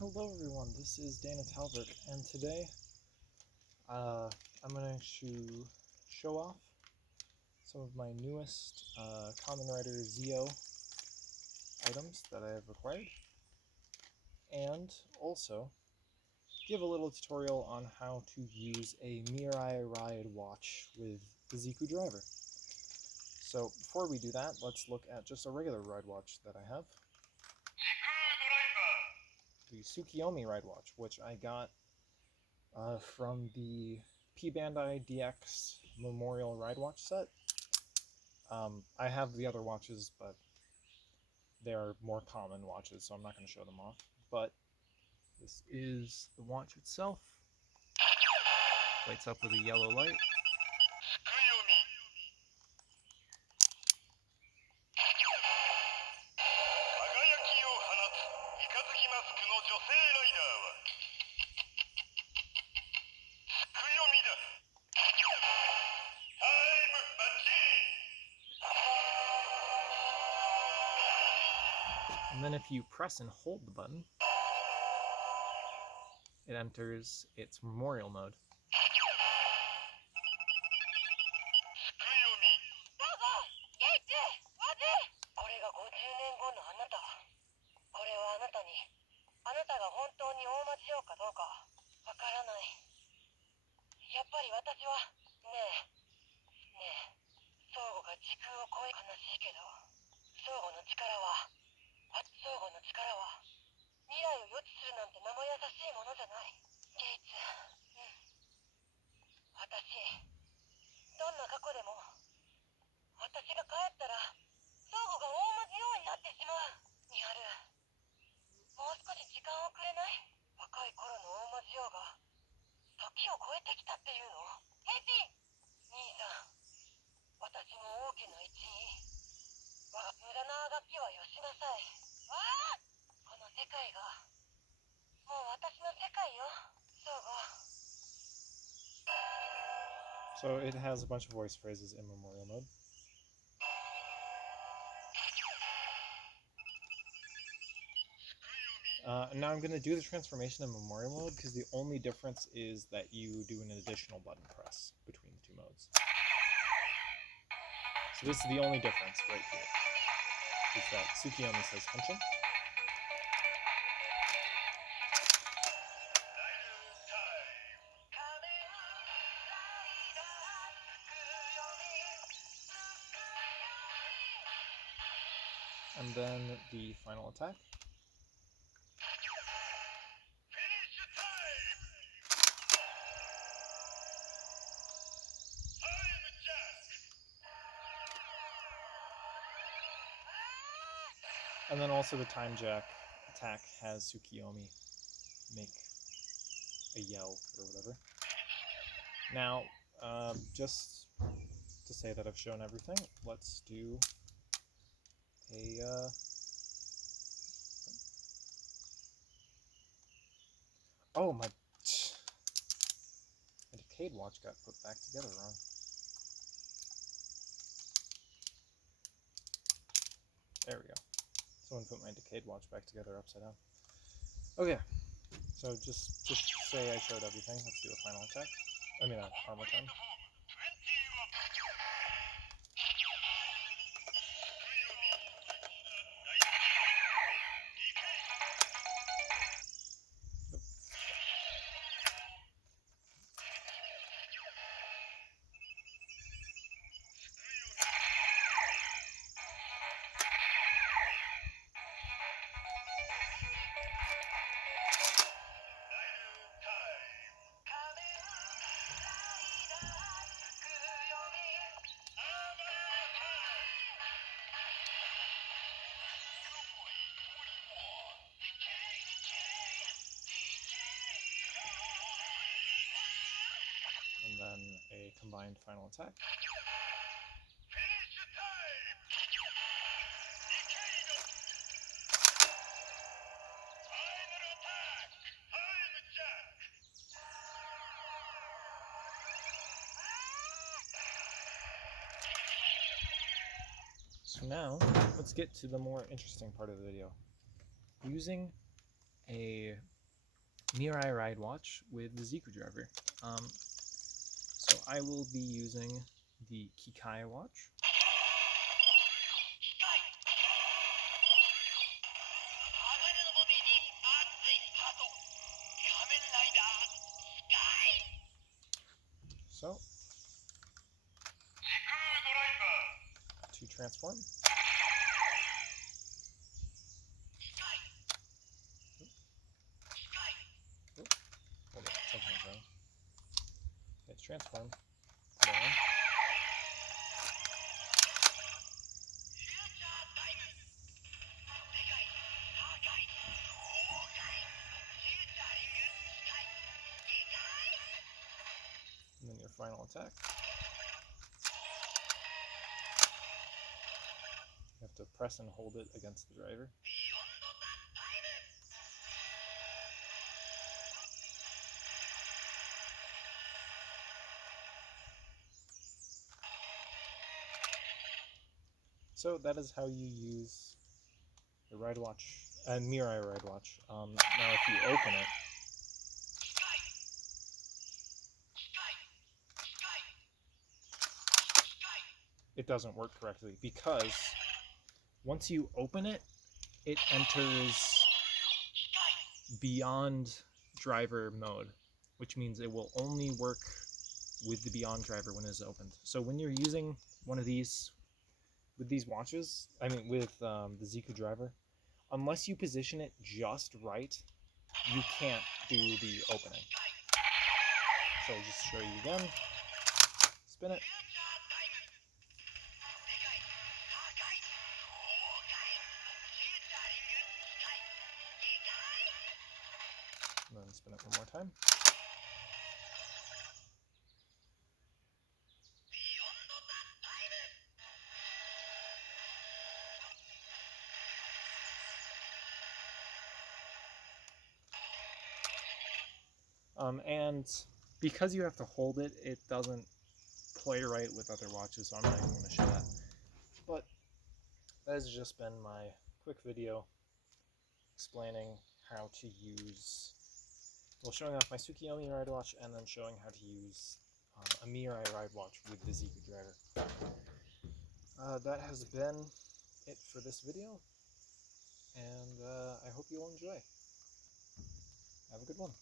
Hello everyone, this is Dana Talbert, and today I'm going to show off some of my newest Kamen Rider Zio items that I have acquired, and also give a little tutorial on how to use a Miridewatch with the Ziku driver. So before we do that, let's look at just a regular ride watch that I have. The Tsukuyomi Ridewatch, which I got from the P Bandai DX Memorial Ride Watch set. I have the other watches, but they are more common watches, so I'm not going to show them off. But this is the watch itself. Lights up with a yellow light. And then if you press and hold the button, it enters its memorial mode. So it has a bunch of voice phrases in memorial mode. Now I'm going to do the transformation in memorial mode because the only difference is that you do an additional button press between the two modes. So this is the only difference right here, is that Tsukuyomi says Henshin. And then the final attack. And then also the time jack attack has Tsukuyomi make a yell or whatever. Now, just to say that I've shown everything, let's do a oh, my Decade watch got put back together wrong. There we go. Someone put my Decade watch back together upside down. Okay, so just say I showed everything. Let's do a final attack. I mean, armor time. And then a combined final attack. So now, let's get to the more interesting part of the video. Using a Miridewatch with the Ziku driver. So I will be using the Kikai watch. So, to transform. Hold on, something's wrong. It's transform. Put it on. And then your final attack. You have to press and hold it against the driver. So that is how you use the Ridewatch, Mirai Ridewatch. Now if you open it, it doesn't work correctly because once you open it, it enters beyond driver mode, which means it will only work with the beyond driver when it is opened. So when you're using one of these, with these watches, with the Ziku driver, unless you position it just right, you can't do the opening. So I'll just show you again. Spin it. And then spin it one more time. And because you have to hold it, it doesn't play right with other watches, so I'm not even going to show that. But that has just been my quick video explaining how to use, well, showing off my Tsukuyomi Ridewatch and then showing how to use a Mirai Ridewatch with the Ziku driver. That has been it for this video, and I hope you'll enjoy. Have a good one.